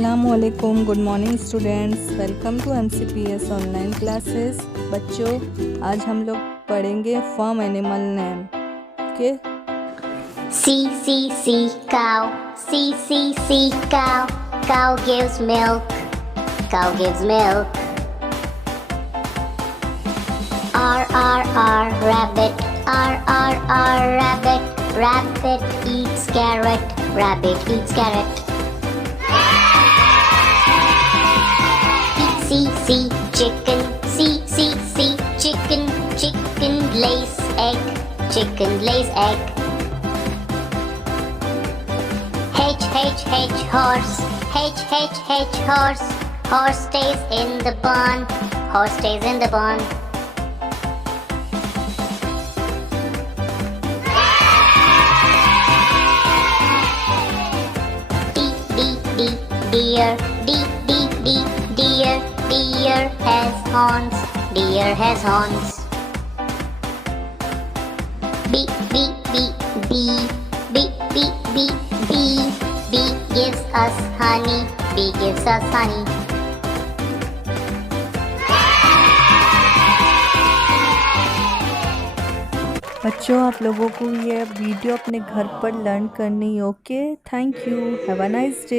अस्सलामुअलैकुम, good morning students, welcome to MCPS online classes. बच्चों, आज हम लोग पढ़ेंगे फार्म एनिमल नेम के। C cow, C cow, cow gives milk, cow gives milk. R rabbit, R rabbit, rabbit eats carrot, rabbit eats carrot. C chicken, C chicken, chicken lays egg, chicken lays egg. H horse, H horse, horse stays in the barn, horse stays in the barn. Deer, deer has horns, deer has horns. Bee gives us honey, bee gives us honey. बच्चों, आप लोगों को ये video अपने घर पर learn करनी। Okay, thank you, have a nice day.